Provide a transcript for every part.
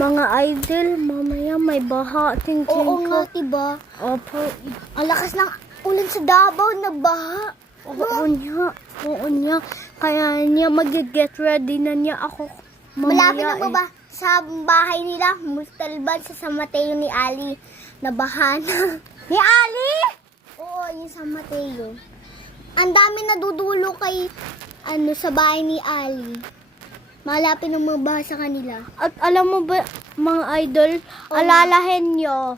Mga idol, mamaya may baha. Tingin Oo nga, ko. diba? Opo. Ang lakas ng ulan sa Davao, nagbaha. Oo niya. Oo niya. Kaya niya mag-get ready na niya ako. Malapit Mamaya na ba sa bahay nila, Mustalban sa San Mateo ni Ali. Nabahan. Ni Ali? Oo, yung San Mateo. Ang dami nadudulo kay sa bahay ni Ali. Malapit na mabaha sa kanila. At alam mo ba, mga idol, alalahin nyo,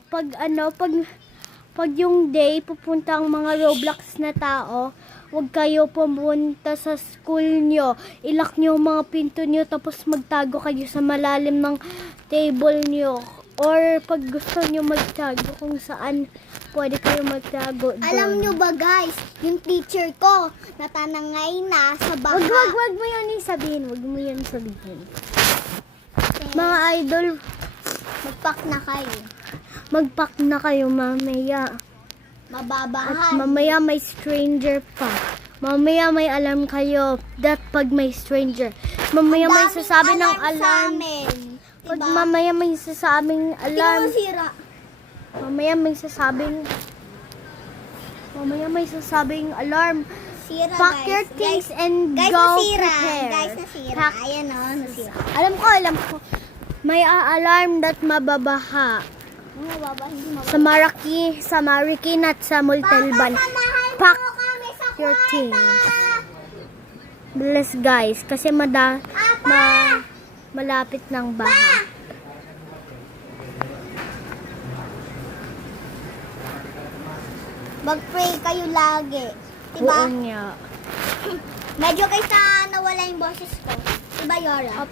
pag yung day, pupunta ang mga Roblox na tao, huwag kayo pumunta sa school nyo. Ilock nyo ang mga pinto nyo, tapos magtago kayo sa malalim ng table nyo. Or pag gusto nyo magtago kung saan, pwede kayo magtago doon. Alam nyo ba guys, yung teacher ko, natanangay na sa baha. Wag mo yun sabihin. Wag mo yun sabihin. Mga idol, Magpak na kayo. magpack na kayo mamaya. Mababahan. At mamaya may stranger pa. Mamaya may alam kayo that pag may stranger. Mamaya may Daming sasabi ng sa alarm. amin. Pag Diba? mamaya may sasabing alarm. Sira. Mamaya may sasabing alarm. Sira Pack guys. your things Guys, and guys, go nasira. prepare. Guys, nasira. Pack- Ayan o, nasira. Alam ko. May alarm that mababaha. Mababa, hindi mababa. Sa Marikina at sa Multalban. Pack your things. Bless guys, kasi malapit ng baha. Mag-pray kayo lagi. Diba? Oo niya. Medyo guys na nawala yung boses ko. Diba, Yora?